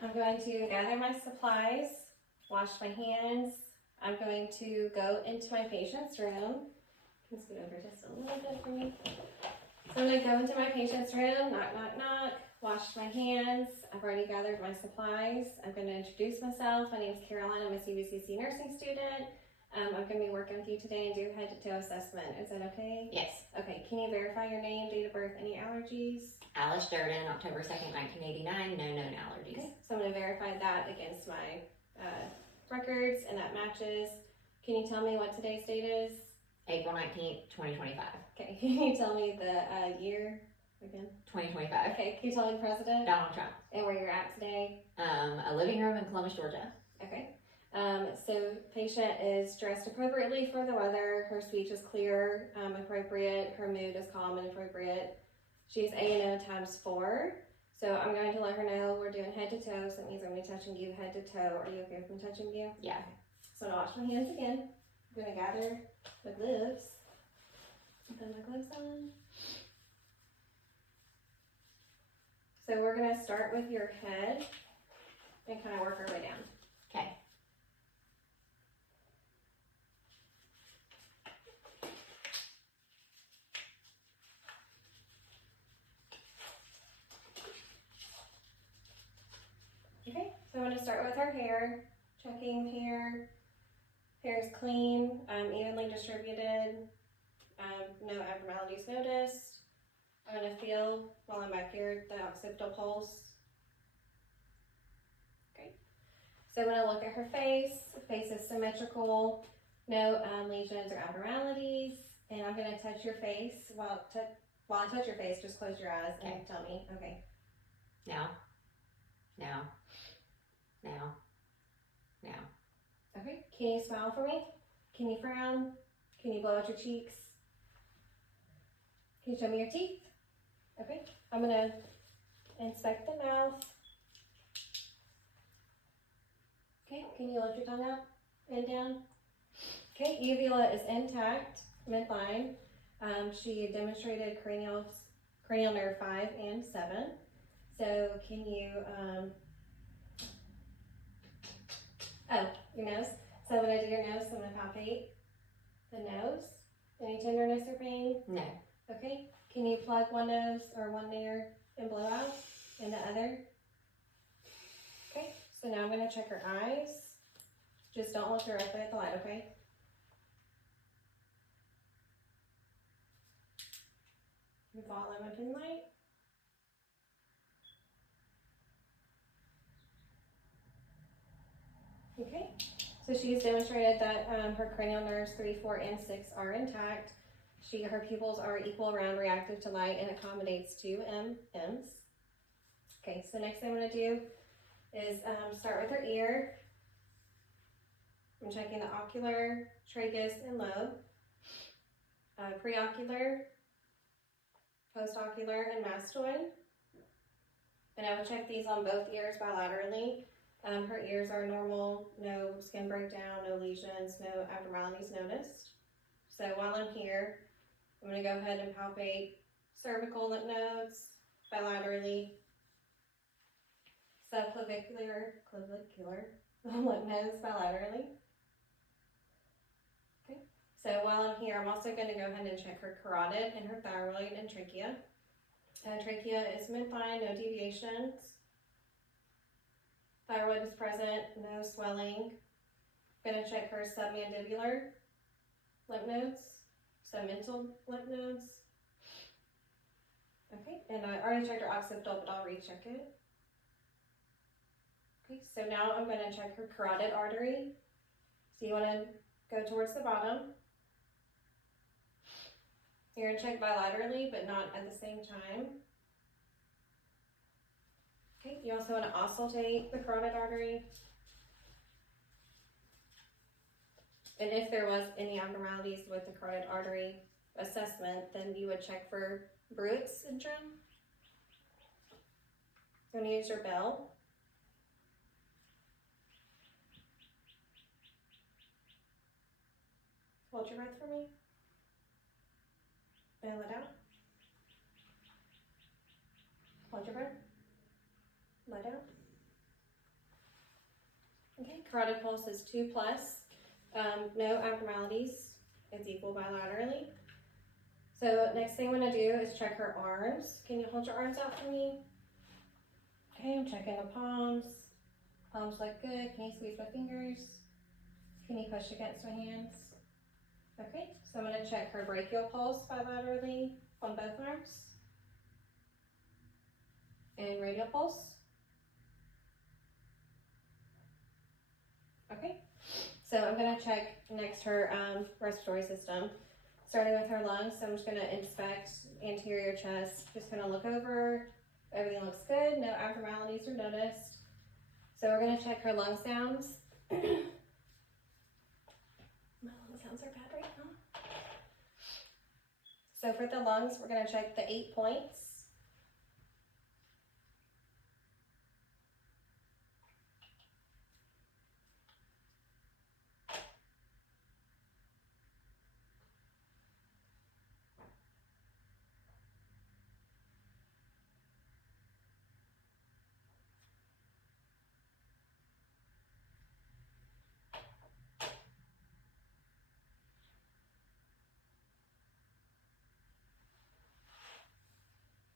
I'm going to gather my supplies, wash my hands. I'm going to go into my patient's room. Can you scoot over just a little bit for me? So I'm going to go into my patient's room, knock, knock, knock, wash my hands. I've already gathered my supplies. I'm going to introduce myself. My name is Caroline. I'm a CBCC nursing student. I'm going to be working with you today and do a head-to-toe assessment. Is that okay? Yes. Okay, can you verify your name, date of birth, any allergies? Alice Durden, October 2nd, 1989, no known allergies. Okay, so I'm going to verify that against my records, and that matches. Can you tell me what today's date is? April 19th, 2025. Okay, can you tell me the year again? 2025. Okay, can you tell me the president? Donald Trump. And where you're at today? A living room in Columbus, Georgia. Okay. So patient is dressed appropriately for the weather. Her speech is clear, appropriate. Her mood is calm and appropriate. She's A&O times 4. So I'm going to let her know we're doing head to toe. So that means I'm going to be touching you head to toe. Are you okay with me touching you? Yeah. So I'm going to wash my hands again. I'm going to gather my gloves. Put my gloves on. So we're going to start with your head and kind of work our way down. Okay. Okay, so I'm going to start with our hair, checking hair. Hair is clean, evenly distributed, no abnormalities noticed. I'm going to feel while I'm back here the occipital pulse. Okay, so I'm going to look at her face. The face is symmetrical, no lesions or abnormalities. And I'm going to touch your face. While I touch your face, just close your eyes and tell me. Okay. Now. Now. Now. Now. Okay, can you smile for me? Can you frown? Can you blow out your cheeks? Can you show me your teeth? Okay, I'm gonna inspect the mouth. Okay, can you lift your tongue up and down? Okay, uvula is intact, midline. She demonstrated cranial nerve 5 and 7. So can you, your nose. So when I do your nose, I'm going to palpate the nose. Any tenderness or pain? No. Okay. Can you plug one nose or one ear and blow out in the other? Okay. So now I'm going to check her eyes. Just don't look directly at the light, okay? You follow my pin light. Okay, so she's demonstrated that her cranial nerves 3, 4, and 6 are intact. Her pupils are equal, round, reactive to light, and accommodates 2 Ms. Okay, so next thing I'm going to do is start with her ear. I'm checking the ocular, tragus, and lobe, preocular, postocular, and mastoid. And I will check these on both ears bilaterally. Her ears are normal, no skin breakdown, no lesions, no abnormalities noticed. So while I'm here, I'm going to go ahead and palpate cervical lymph nodes bilaterally, subclavicular lymph nodes bilaterally. Okay. So while I'm here, I'm also going to go ahead and check her carotid and her thyroid and trachea. Trachea is midline, no deviations. Thyroid is present, no swelling. I'm going to check her submandibular lymph nodes, submental lymph nodes. Okay, and I already checked her occipital, but I'll recheck it. Okay, so now I'm going to check her carotid artery. So you want to go towards the bottom. You're going to check bilaterally, but not at the same time. Okay, you also want to auscultate the carotid artery. And if there was any abnormalities with the carotid artery assessment, then you would check for Brewitt's syndrome. You're going to use your bell. Hold your breath for me. And let out. Hold your breath. Let out. Okay, carotid pulse is 2+. No abnormalities. It's equal bilaterally. So next thing I'm going to do is check her arms. Can you hold your arms out for me? Okay, I'm checking the palms. Palms look good. Can you squeeze my fingers? Can you push against my hands? Okay, so I'm going to check her brachial pulse bilaterally on both arms. And radial pulse. Okay, so I'm going to check next her respiratory system. Starting with her lungs, so I'm just going to inspect anterior chest. Just going to look over. Everything looks good. No abnormalities are noticed. So we're going to check her lung sounds. My lung sounds are bad right now. So for the lungs, we're going to check the 8 points.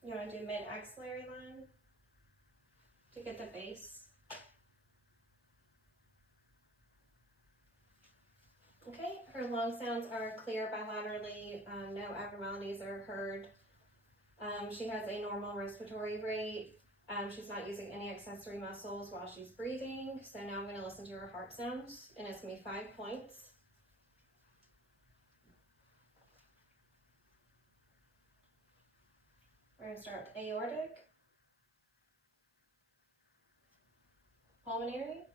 You want to do mid-axillary line to get the base. Okay, her lung sounds are clear bilaterally. No abnormalities are heard. She has a normal respiratory rate. She's not using any accessory muscles while she's breathing. So now I'm going to listen to her heart sounds, and it's going to be 5 points. We're going to start with aortic, pulmonary,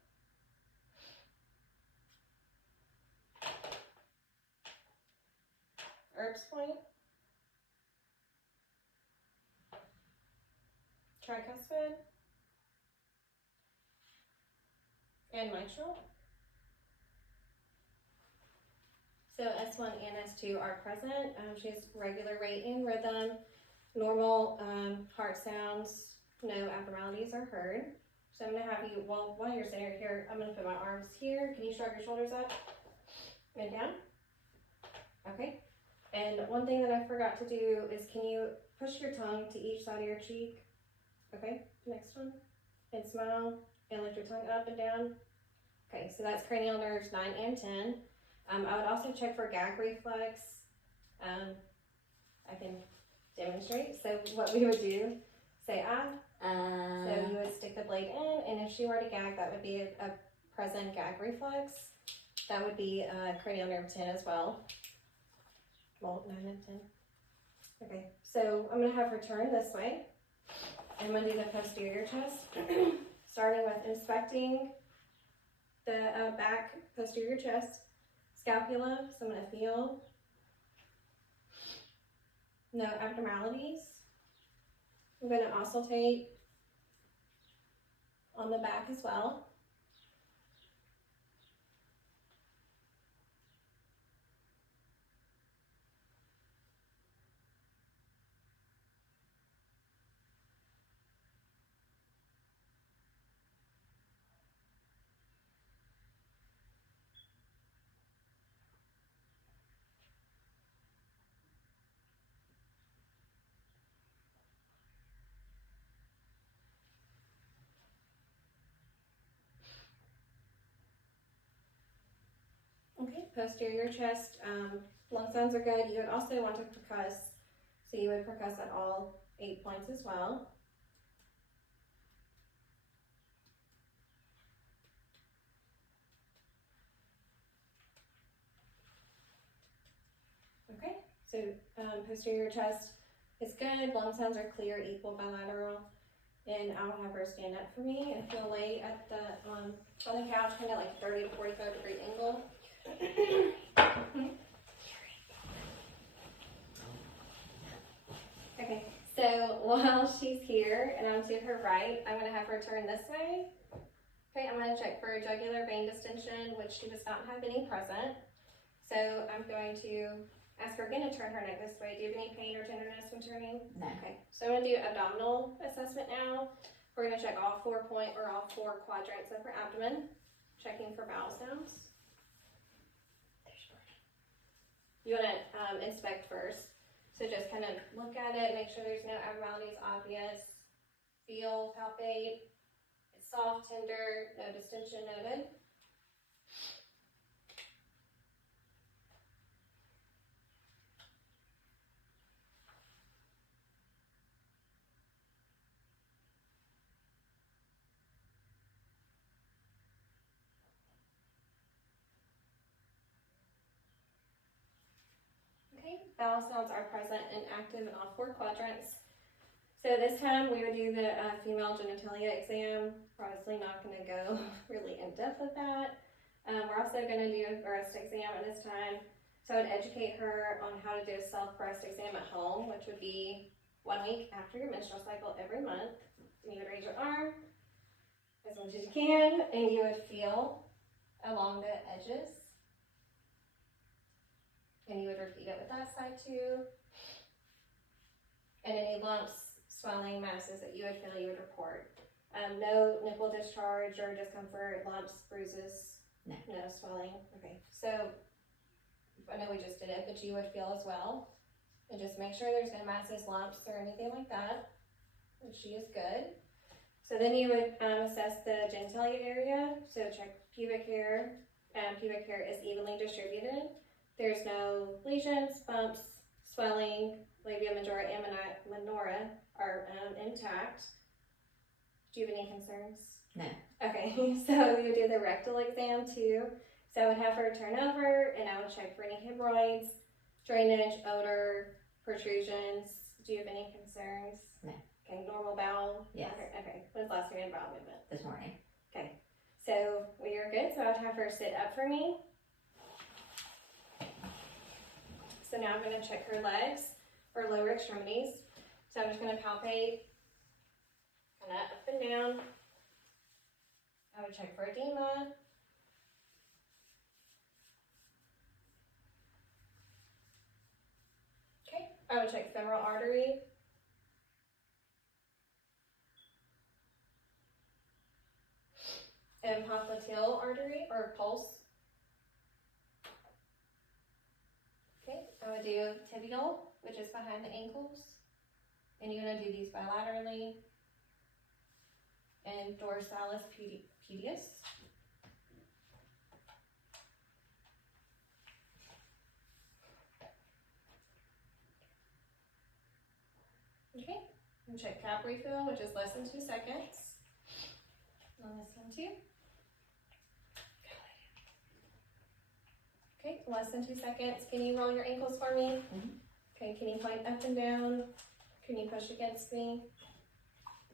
Erb's point, tricuspid, and mitral. So S1 and S2 are present. She has regular rate and rhythm, normal heart sounds, no abnormalities are heard. So I'm going to have you, while you're sitting here, I'm going to put my arms here. Can you shrug your shoulders up and down? Okay. And one thing that I forgot to do is, can you push your tongue to each side of your cheek? Okay, next one. And smile and lift your tongue up and down. Okay, so that's cranial nerves 9 and 10. I would also check for gag reflex. I can demonstrate. So what we would do, say ah. So you would stick the blade in, and if she were to gag, that would be a present gag reflex. That would be cranial nerve 10 as well. Well, 9 and 10. Okay, so I'm going to have her turn this way. I'm going to do the posterior chest, starting with inspecting the back posterior chest, scapula. So I'm going to feel no abnormalities. I'm going to auscultate on the back as well. Okay, posterior chest, lung sounds are good. You would also want to percuss, so you would percuss at all 8 points as well. Okay, so posterior chest is good. Lung sounds are clear, equal, bilateral. And I'll have her stand up for me, and she'll lay at the on the couch, kind of like 30 to 45 degree angle. Okay, so while she's here and I'm to her right, I'm going to have her turn this way. Okay, I'm going to check for jugular vein distension, which she does not have any present. So I'm going to ask her again to turn her neck this way. Do you have any pain or tenderness when turning? No. Okay, so I'm going to do abdominal assessment now. We're going to check all 4 quadrants of her abdomen. checking for bowel sounds. You want to inspect first. So just kind of look at it, make sure there's no abnormalities obvious. Feel, palpate. It's soft, tender, no distension noted. Okay, bowel sounds are present and active in all 4 quadrants. So this time we would do the female genitalia exam. We're obviously not going to go really in depth with that. We're also going to do a breast exam at this time. So I would educate her on how to do a self breast exam at home, which would be 1 week after your menstrual cycle every month. And you would raise your arm as much as you can, and you would feel along the edges. And you would repeat it with that side too. And any lumps, swelling, masses that you would feel, you would report. No nipple discharge or discomfort, lumps, bruises, no swelling. Okay, so I know we just did it, but you would feel as well. And just make sure there's no masses, lumps, or anything like that. And she is good. So then you would assess the genitalia area. So check pubic hair. Pubic hair is evenly distributed. There's no lesions, bumps, swelling, labia majora and minora are intact. Do you have any concerns? No. Okay, so we would do the rectal exam too. So I would have her turn over and I would check for any hemorrhoids, drainage, odor, protrusions. Do you have any concerns? No. Okay, normal bowel? Yes. Okay, when's the last time you had bowel movement? This morning. Okay, so we are good. So I would have her sit up for me. So now I'm going to check her legs or lower extremities. So I'm just going to palpate kind of up and down. I would check for edema. Okay, I would check femoral artery. And popliteal artery or pulse. Okay, I would do tibial, which is behind the ankles. And you're going to do these bilaterally. And dorsalis pediis. Okay, and check cap refill, which is less than 2 seconds. On this one too. Okay, less than 2 seconds. Can you roll your ankles for me? Mm-hmm. Okay, can you point up and down? Can you push against me?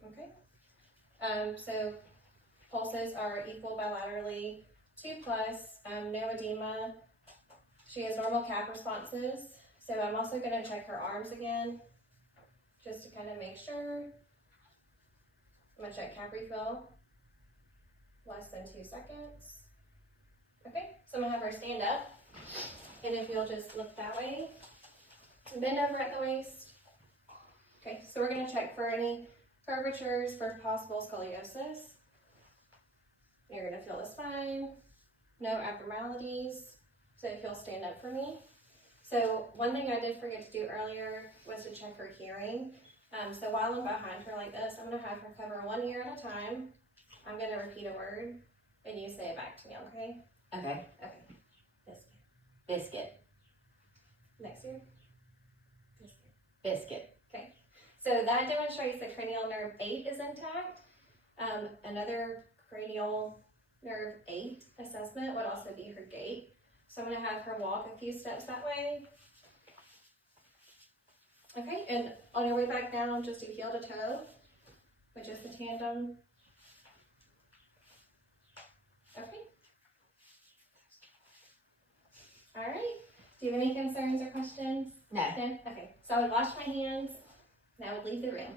Okay. So pulses are equal bilaterally, 2+, no edema. She has normal cap responses. So I'm also going to check her arms again, just to kind of make sure. I'm going to check cap refill, less than 2 seconds. Okay, so I'm going to have her stand up. And if you'll just look that way, bend over at the waist. Okay, so we're going to check for any curvatures, for possible scoliosis. You're going to feel the spine, no abnormalities. So if you'll stand up for me. So one thing I did forget to do earlier was to check her hearing. So while I'm behind her like this, I'm going to have her cover one ear at a time. I'm going to repeat a word, and you say it back to me, okay? Okay. Okay. Biscuit. Next ear. Biscuit. Okay. So that demonstrates the cranial nerve 8 is intact. Another cranial nerve 8 assessment would also be her gait. So I'm going to have her walk a few steps that way. Okay, and on your way back down, just do heel to toe, which is the tandem. Okay. All right. Do you have any concerns or questions? No. Okay, so I would wash my hands and I would leave the room.